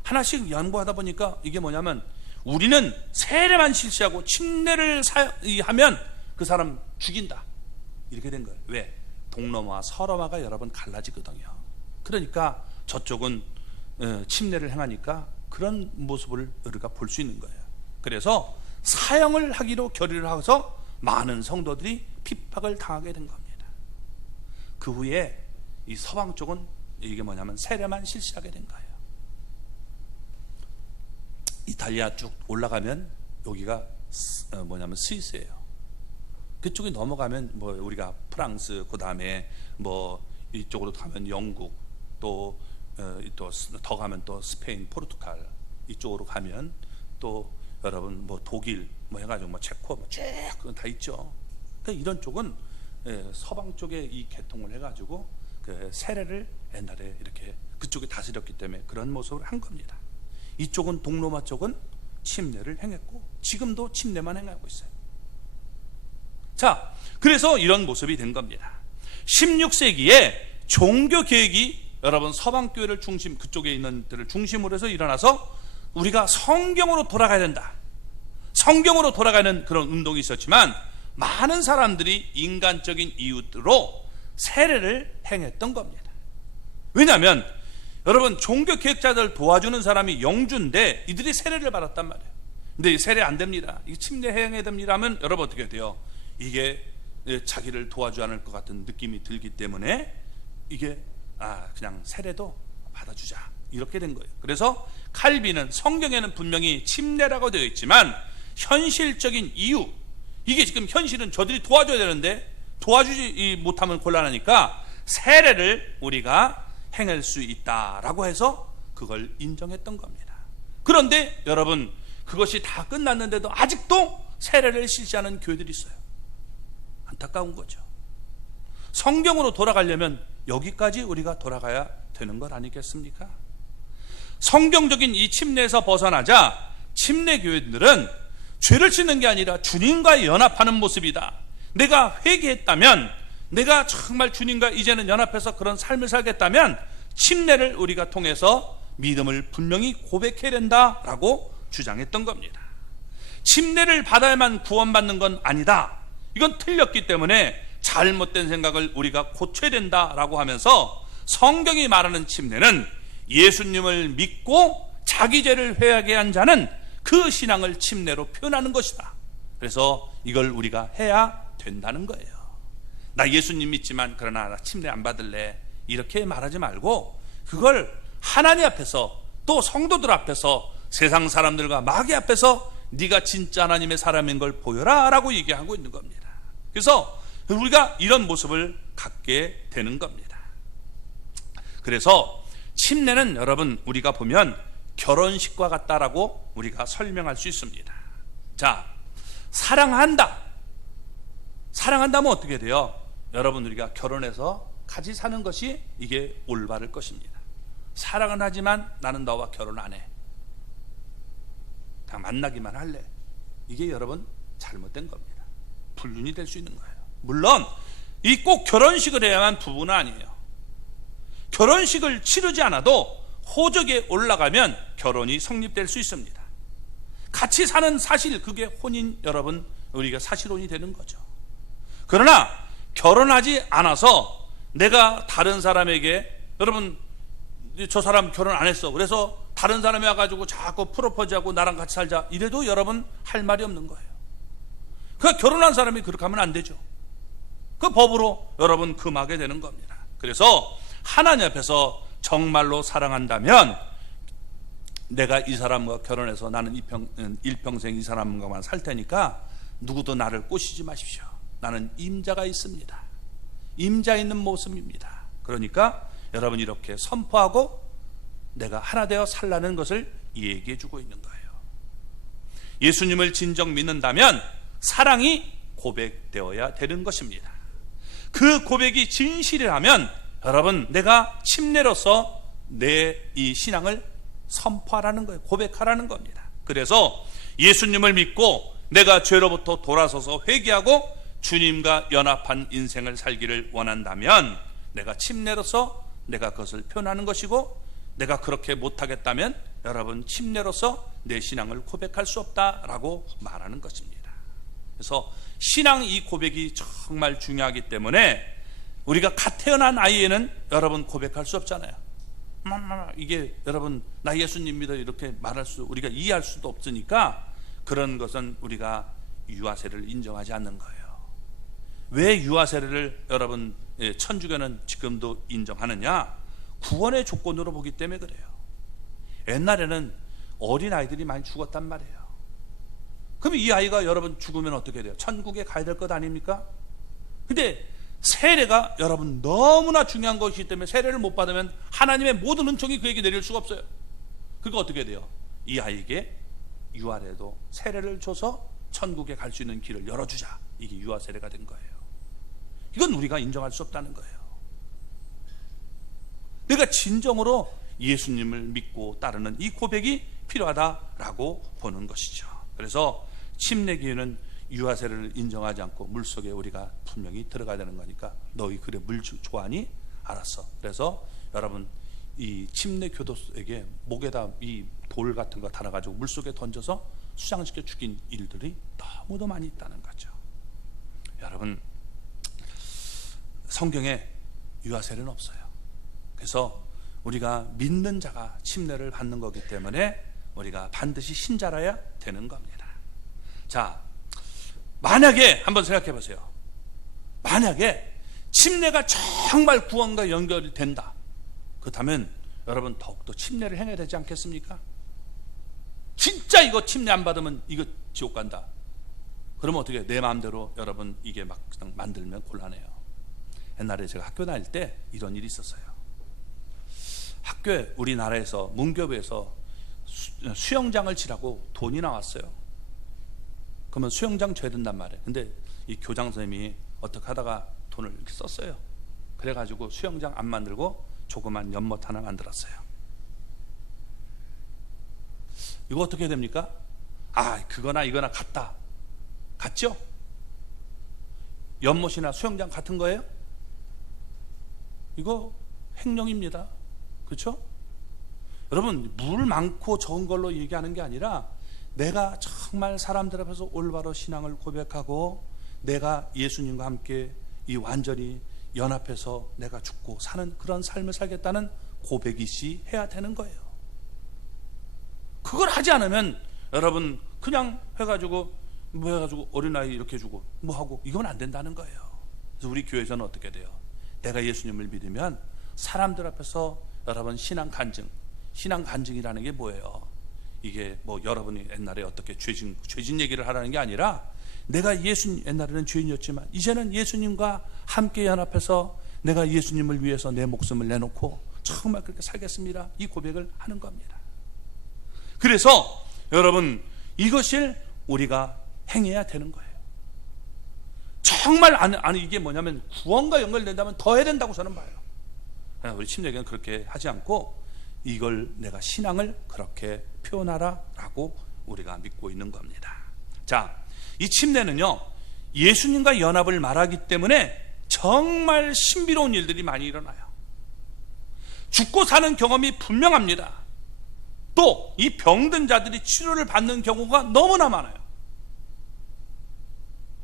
하나씩 연구하다 보니까 이게 뭐냐면, 우리는 세례만 실시하고 침례를 하면 그 사람 죽인다, 이렇게 된 거예요. 왜? 동로마와 서로마가 여러분 갈라지거든요. 그러니까 저쪽은 침례를 행하니까 그런 모습을 우리가 볼 수 있는 거예요. 그래서 사형을 하기로 결의를 하고서 많은 성도들이 핍박을 당하게 된 겁니다. 그 후에 이 서방 쪽은 이게 뭐냐면 세례만 실시하게 된 거예요. 이탈리아 쭉 올라가면 여기가 뭐냐면 스위스예요. 그쪽이 넘어가면 뭐 우리가 프랑스, 그 다음에 뭐 이쪽으로 가면 영국, 또 더 가면 또 스페인, 포르투갈, 이쪽으로 가면 또 여러분 뭐 독일 뭐 해가지고 뭐 체코 뭐 쭉 다 있죠. 그러니까 이런 쪽은 서방 쪽에 이 개통을 해가지고 그 세례를 옛날에 이렇게 그쪽이 다스렸기 때문에 그런 모습을 한 겁니다. 이쪽은 동로마 쪽은 침례를 행했고 지금도 침례만 행하고 있어요. 자, 그래서 이런 모습이 된 겁니다. 16세기에 종교 개혁이 여러분 서방 교회를 중심, 그쪽에 있는 데를 중심으로 해서 일어나서 우리가 성경으로 돌아가야 된다, 성경으로 돌아가는 그런 운동이 있었지만 많은 사람들이 인간적인 이유로 세례를 행했던 겁니다. 왜냐하면 여러분 종교 개혁자들 도와주는 사람이 영주인데 이들이 세례를 받았단 말이에요. 근데 세례 안 됩니다, 이게 침례 행해야 됩니다 하면 여러분 어떻게 돼요? 이게 자기를 도와주지 않을 것 같은 느낌이 들기 때문에 이게 그냥 세례도 받아주자, 이렇게 된 거예요. 그래서 칼빈은 성경에는 분명히 침례라고 되어 있지만 현실적인 이유, 이게 지금 현실은 저들이 도와줘야 되는데 도와주지 못하면 곤란하니까 세례를 우리가 행할 수 있다라고 해서 그걸 인정했던 겁니다. 그런데 여러분 그것이 다 끝났는데도 아직도 세례를 실시하는 교회들이 있어요. 안타까운 거죠. 성경으로 돌아가려면 여기까지 우리가 돌아가야 되는 것 아니겠습니까? 성경적인 이 침례에서 벗어나자 침례 교회들은 죄를 짓는 게 아니라 주님과 연합하는 모습이다, 내가 회개했다면, 내가 정말 주님과 이제는 연합해서 그런 삶을 살겠다면 침례를 우리가 통해서 믿음을 분명히 고백해야 된다라고 주장했던 겁니다. 침례를 받아야만 구원받는 건 아니다, 이건 틀렸기 때문에 잘못된 생각을 우리가 고쳐야 된다라고 하면서 성경이 말하는 침례는 예수님을 믿고 자기 죄를 회개하게 한 자는 그 신앙을 침례로 표현하는 것이다. 그래서 이걸 우리가 해야 된다는 거예요. 나 예수님 믿지만 그러나 나 침례 안 받을래, 이렇게 말하지 말고 그걸 하나님 앞에서 또 성도들 앞에서 세상 사람들과 마귀 앞에서 네가 진짜 하나님의 사람인 걸 보여라 라고 얘기하고 있는 겁니다. 그래서 우리가 이런 모습을 갖게 되는 겁니다. 그래서 침례는 여러분 우리가 보면 결혼식과 같다라고 우리가 설명할 수 있습니다. 자, 사랑한다, 사랑한다면 어떻게 돼요? 여러분 우리가 결혼해서 같이 사는 것이 이게 올바를 것입니다. 사랑은 하지만 나는 너와 결혼 안 해, 그냥 만나기만 할래, 이게 여러분 잘못된 겁니다. 불륜이 될 수 있는 거예요. 물론 이 꼭 결혼식을 해야만 부부는 아니에요. 결혼식을 치르지 않아도 호적에 올라가면 결혼이 성립될 수 있습니다. 같이 사는 사실, 그게 혼인, 여러분 우리가 사실혼이 되는 거죠. 그러나 결혼하지 않아서 내가 다른 사람에게, 여러분 저 사람 결혼 안 했어, 그래서 다른 사람이 와가지고 자꾸 프로포즈하고 나랑 같이 살자, 이래도 여러분 할 말이 없는 거예요. 그 결혼한 사람이 그렇게 하면 안 되죠. 그 법으로 여러분 금하게 되는 겁니다. 그래서 하나님 앞에서 정말로 사랑한다면 내가 이 사람과 결혼해서 나는 일평생 이 사람과만 살 테니까 누구도 나를 꼬시지 마십시오. 나는 임자가 있습니다. 임자 있는 모습입니다. 그러니까 여러분 이렇게 선포하고 내가 하나 되어 살라는 것을 얘기해 주고 있는 거예요. 예수님을 진정 믿는다면 사랑이 고백되어야 되는 것입니다. 그 고백이 진실이라면 여러분 내가 침례로서 내 이 신앙을 선포하라는 거예요. 고백하라는 겁니다. 그래서 예수님을 믿고 내가 죄로부터 돌아서서 회개하고 주님과 연합한 인생을 살기를 원한다면 내가 침례로서 내가 그것을 표현하는 것이고, 내가 그렇게 못하겠다면 여러분 침례로서 내 신앙을 고백할 수 없다라고 말하는 것입니다. 그래서 신앙 이 고백이 정말 중요하기 때문에 우리가 갓 태어난 아이에는 여러분 고백할 수 없잖아요. 이게 여러분 나 예수님 믿어 이렇게 말할 수, 우리가 이해할 수도 없으니까 그런 것은 우리가 유아세례를 인정하지 않는 거예요. 왜 유아세례를 여러분 천주교는 지금도 인정하느냐? 구원의 조건으로 보기 때문에 그래요. 옛날에는 어린아이들이 많이 죽었단 말이에요. 그럼 이 아이가 여러분 죽으면 어떻게 돼요? 천국에 가야 될 것 아닙니까? 근데 세례가 여러분 너무나 중요한 것이기 때문에 세례를 못 받으면 하나님의 모든 은총이 그에게 내릴 수가 없어요. 그러니까 어떻게 돼요? 이 아이에게 유아래도 세례를 줘서 천국에 갈 수 있는 길을 열어주자. 이게 유아 세례가 된 거예요. 이건 우리가 인정할 수 없다는 거예요. 내가 진정으로 예수님을 믿고 따르는 이 고백이 필요하다라고 보는 것이죠. 그래서 침례기회는 유아 세례를 인정하지 않고 물속에 우리가 분명히 들어가야 되는 거니까 너희 그래 물 좋아하니? 알았어. 그래서 여러분 이 침례 교도소에게 목에다 이 돌 같은 거 달아가지고 물속에 던져서 수장시켜 죽인 일들이 너무도 많이 있다는 거죠. 여러분 성경에 유아 세례는 없어요. 그래서 우리가 믿는 자가 침례를 받는 거기 때문에 우리가 반드시 신자라야 되는 겁니다. 자, 만약에 한번 생각해 보세요. 만약에 침례가 정말 구원과 연결이 된다, 그렇다면 여러분 더욱더 침례를 행해야 되지 않겠습니까? 진짜 이거 침례 안 받으면 이거 지옥 간다. 그러면 어떻게 해요? 내 마음대로 여러분 이게 막 만들면 곤란해요. 옛날에 제가 학교 다닐 때 이런 일이 있었어요. 학교에 우리나라에서 문교부에서 수영장을 지라고 돈이 나왔어요. 그러면 수영장 줘야 된단 말이에요. 근데 이 교장 선생님이 어떻게 하다가 돈을 이렇게 썼어요. 그래가지고 수영장 안 만들고 조그만 연못 하나 만들었어요. 이거 어떻게 됩니까? 아, 그거나 이거나 같다. 같죠? 연못이나 수영장 같은 거예요? 이거 횡령입니다. 그렇죠? 여러분 물 많고 적은 걸로 얘기하는 게 아니라 내가 정말 사람들 앞에서 올바로 신앙을 고백하고 내가 예수님과 함께 이 완전히 연합해서 내가 죽고 사는 그런 삶을 살겠다는 고백이시 해야 되는 거예요. 그걸 하지 않으면 여러분 그냥 해가지고 어린아이 이렇게 주고 뭐하고 이건 안 된다는 거예요. 그래서 우리 교회에서는 어떻게 돼요? 내가 예수님을 믿으면 사람들 앞에서 여러분 신앙 간증이라는 게 뭐예요? 이게 뭐 여러분이 옛날에 어떻게 죄진 얘기를 하라는 게 아니라 내가 옛날에는 죄인이었지만 이제는 예수님과 함께 연합해서 내가 예수님을 위해서 내 목숨을 내놓고 정말 그렇게 살겠습니다. 이 고백을 하는 겁니다. 그래서 여러분 이것을 우리가 행해야 되는 거예요. 정말 이게 뭐냐면 구원과 연결된다면 더 해야 된다고 저는 봐요. 우리 침례교는 그렇게 하지 않고 이걸 내가 신앙을 그렇게 표현하라라고 우리가 믿고 있는 겁니다. 자, 이 침례는요 예수님과 연합을 말하기 때문에 정말 신비로운 일들이 많이 일어나요. 죽고 사는 경험이 분명합니다. 또 이 병든 자들이 치료를 받는 경우가 너무나 많아요.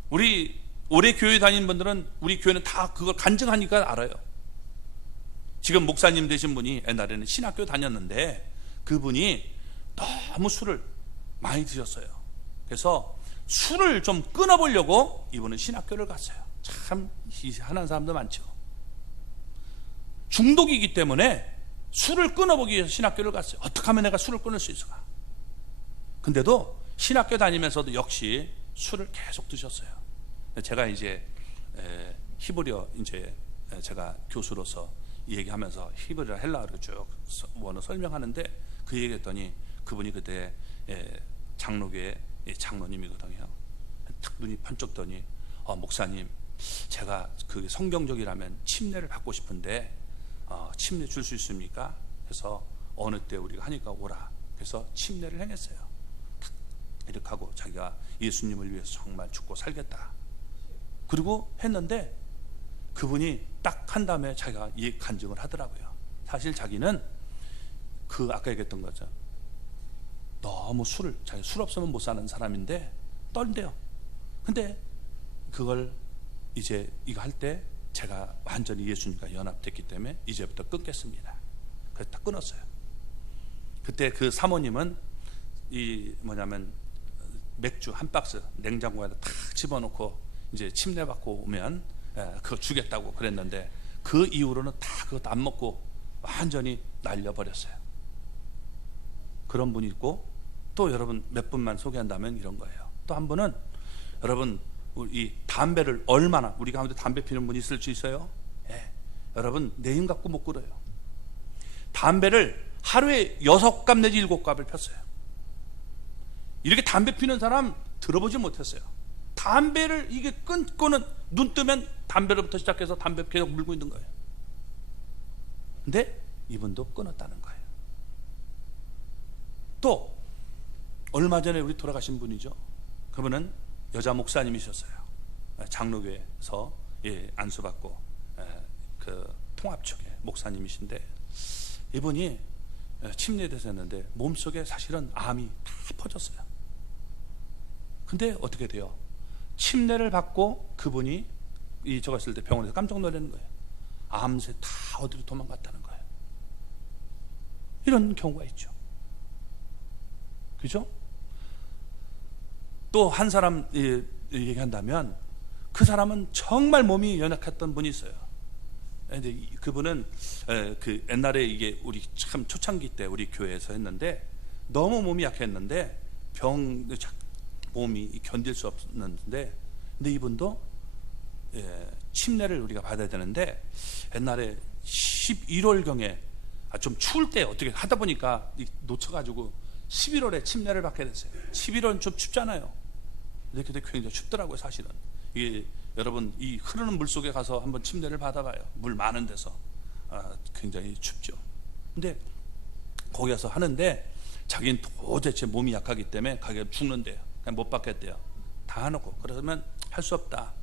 우리 오래 교회 다니는 분들은 우리 교회는 다 그걸 간증하니까 알아요. 지금 목사님 되신 분이 옛날에는 신학교 다녔는데 그분이 너무 술을 많이 드셨어요. 그래서 술을 좀 끊어보려고 이분은 신학교를 갔어요. 참 하는 사람도 많죠. 중독이기 때문에 술을 끊어보기 위해서 신학교를 갔어요. 어떻게 하면 내가 술을 끊을 수 있을까? 근데도 신학교 다니면서도 역시 술을 계속 드셨어요. 제가 이제 히브리어 이제 제가 교수로서 얘기하면서 히브리어 헬라어를 쭉 원어 설명하는데 그 얘기했더니 그분이 그때 장로교의 장로님이거든요. 탁 눈이 번쩍 뜨니 목사님, 제가 그 성경적이라면 침례를 받고 싶은데 침례 줄 수 있습니까? 그래서 어느 때 우리가 하니까 오라. 그래서 침례를 행했어요. 탁 이렇게 하고 자기가 예수님을 위해서 정말 죽고 살겠다. 그리고 했는데 그분이 딱 한 다음에 자기가 이 간증을 하더라고요. 사실 자기는 그 아까 얘기했던 거죠. 너무 자기 술 없으면 못 사는 사람인데 떨대요. 근데 그걸 이제 이거 할 때 제가 완전히 예수님과 연합됐기 때문에 이제부터 끊겠습니다. 그래서 딱 끊었어요. 그때 그 사모님은 뭐냐면 맥주 한 박스 냉장고에다 탁 집어넣고 이제 침례 받고 오면 그거 주겠다고 그랬는데 그 이후로는 다 그것도 안 먹고 완전히 날려버렸어요. 그런 분이 있고 또 여러분 몇 분만 소개한다면 이런 거예요. 또 한 분은 여러분 이 담배를 얼마나 우리 가운데 담배 피는 분이 있을 수 있어요? 여러분 내 힘 갖고 못 끌어요. 담배를 하루에 6갑 내지 7갑을 폈어요. 이렇게 담배 피는 사람 들어보지 못했어요. 담배를 이게 끊고는 눈 뜨면 담배로부터 시작해서 담배 계속 물고 있는 거예요. 근데 이분도 끊었다는 거예요. 또 얼마 전에 우리 돌아가신 분이죠. 그분은 여자 목사님이셨어요. 장로교에서 안수받고 그 통합 쪽에 목사님이신데 이분이 침례되셨는데 몸속에 사실은 암이 다 퍼졌어요. 근데 어떻게 돼요? 침례를 받고 그분이 저가 있을 때 병원에서 깜짝 놀라는 거예요. 암세 다 어디로 도망갔다는 거예요. 이런 경우가 있죠. 그죠? 또 한 사람 얘기한다면 그 사람은 정말 몸이 연약했던 분이 있어요. 근데 그분은 그 옛날에 이게 우리 참 초창기 때 우리 교회에서 했는데 너무 몸이 약했는데 몸이 견딜 수 없었는데 근데 이분도 침례를 우리가 받아야 되는데 옛날에 11월경에 좀 추울 때 어떻게 하다 보니까 놓쳐가지고 11월에 침례를 받게 됐어요. 11월은 좀 춥잖아요. 근데 그때 굉장히 춥더라고요. 사실은 이게 여러분 이 흐르는 물 속에 가서 한번 침례를 받아봐요. 물 많은 데서 굉장히 춥죠. 근데 거기 가서 하는데 자기는 도대체 몸이 약하기 때문에 가게 죽는데요. 그냥 못 받겠대요. 다 해놓고 그러면 할 수 없다.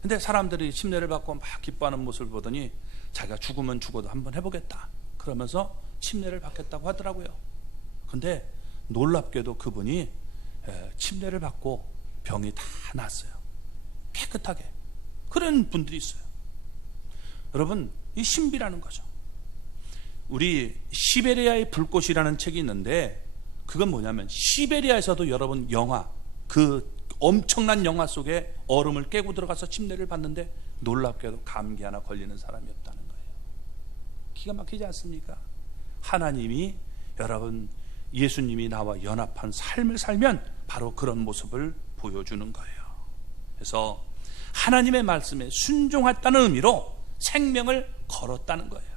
근데 사람들이 침례를 받고 막 기뻐하는 모습을 보더니 자기가 죽으면 죽어도 한번 해보겠다. 그러면서 침례를 받겠다고 하더라고요. 근데 놀랍게도 그분이 침례를 받고 병이 다 나았어요. 깨끗하게. 그런 분들이 있어요. 여러분 이 신비라는 거죠. 우리 시베리아의 불꽃이라는 책이 있는데 그건 뭐냐면 시베리아에서도 여러분 영하 그 엄청난 영하 속에 얼음을 깨고 들어가서 침례를 받는데 놀랍게도 감기 하나 걸리는 사람이 없다는 거예요. 기가 막히지 않습니까? 하나님이 여러분 예수님이 나와 연합한 삶을 살면 바로 그런 모습을 보여주는 거예요. 그래서 하나님의 말씀에 순종했다는 의미로 생명을 걸었다는 거예요.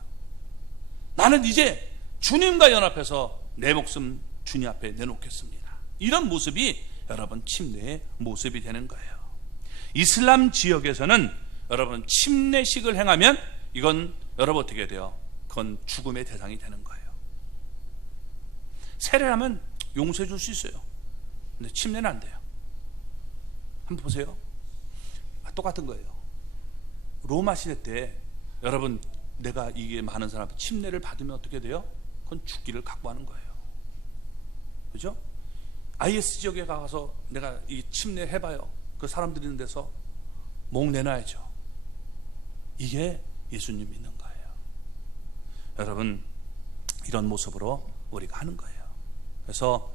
나는 이제 주님과 연합해서 내 목숨 주님 앞에 내놓겠습니다. 이런 모습이 여러분 침례의 모습이 되는 거예요. 이슬람 지역에서는 여러분 침례식을 행하면 이건 여러분 어떻게 돼요? 그건 죽음의 대상이 되는 거예요. 세례를 하면 용서해 줄 수 있어요. 근데 침례는 안 돼요. 한번 보세요. 똑같은 거예요. 로마 시대 때 여러분 내가 이게 많은 사람 침례를 받으면 어떻게 돼요? 그건 죽기를 각오하는 거예요. 그죠? IS 지역에 가서 내가 이 침례 해봐요. 그 사람들이 있는 데서 목 내놔야죠. 이게 예수님 믿는 거예요. 여러분 이런 모습으로 우리가 하는 거예요. 그래서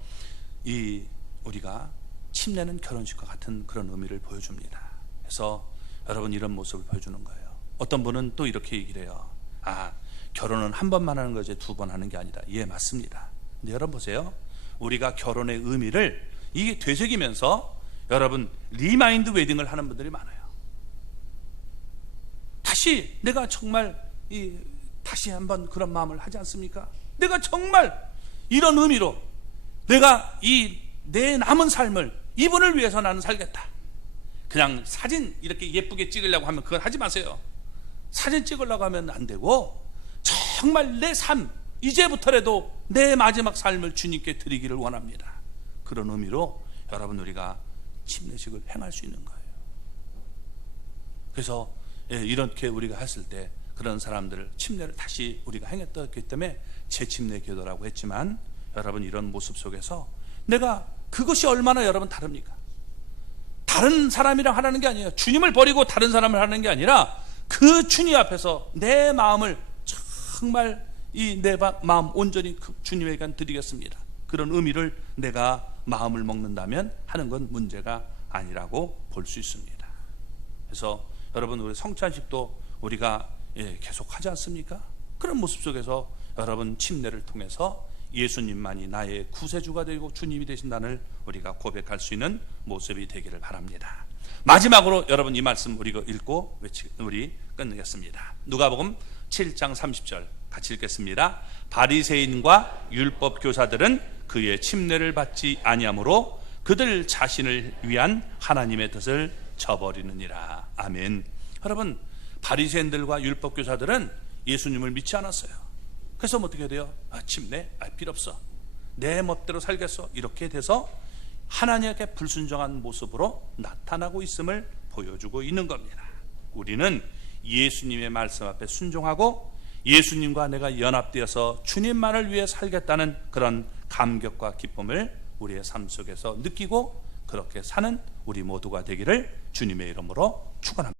우리가 침례는 결혼식과 같은 그런 의미를 보여줍니다. 그래서 여러분 이런 모습을 보여주는 거예요. 어떤 분은 또 이렇게 얘기를 해요. 결혼은 한 번만 하는 거지 두 번 하는 게 아니라. 예, 맞습니다. 근데 여러분 보세요. 우리가 결혼의 의미를 이게 되새기면서 여러분 리마인드 웨딩을 하는 분들이 많아요. 다시 내가 정말 다시 한번 그런 마음을 하지 않습니까? 내가 정말 이런 의미로 내가 내 남은 삶을 이분을 위해서 나는 살겠다. 그냥 사진 이렇게 예쁘게 찍으려고 하면 그건 하지 마세요. 사진 찍으려고 하면 안 되고 정말 내 삶, 이제부터라도 내 마지막 삶을 주님께 드리기를 원합니다. 그런 의미로 여러분 우리가 침례식을 행할 수 있는 거예요. 그래서 이렇게 우리가 했을 때 그런 사람들 침례를 다시 우리가 행했기 때문에 재침례 기도라고 했지만, 여러분 이런 모습 속에서 내가 그것이 얼마나 여러분 다릅니까? 다른 사람이랑 하라는 게 아니에요. 주님을 버리고 다른 사람을 하는 게 아니라 그 주님 앞에서 내 마음을 정말 내 마음 온전히 그 주님에게 드리겠습니다. 그런 의미를 내가 마음을 먹는다면 하는 건 문제가 아니라고 볼 수 있습니다. 그래서 여러분 우리 성찬식도 우리가 계속 하지 않습니까? 그런 모습 속에서 여러분 침례를 통해서 예수님만이 나의 구세주가 되고 주님이 되신다는 우리가 고백할 수 있는 모습이 되기를 바랍니다. 마지막으로 여러분 이 말씀 우리가 읽고 우리 끝내겠습니다. 누가복음 7장 30절 같이 읽겠습니다. 바리새인과 율법 교사들은 그의 침례를 받지 아니하므로 그들 자신을 위한 하나님의 뜻을 저버리느니라. 아멘. 여러분 바리새인들과 율법 교사들은 예수님을 믿지 않았어요. 그래서 어떻게 해야 돼요? 침례? 필요 없어. 내 멋대로 살겠어. 이렇게 돼서 하나님께 불순종한 모습으로 나타나고 있음을 보여주고 있는 겁니다. 우리는 예수님의 말씀 앞에 순종하고 예수님과 내가 연합되어서 주님만을 위해 살겠다는 그런 감격과 기쁨을 우리의 삶 속에서 느끼고 그렇게 사는 우리 모두가 되기를 주님의 이름으로 축원합니다.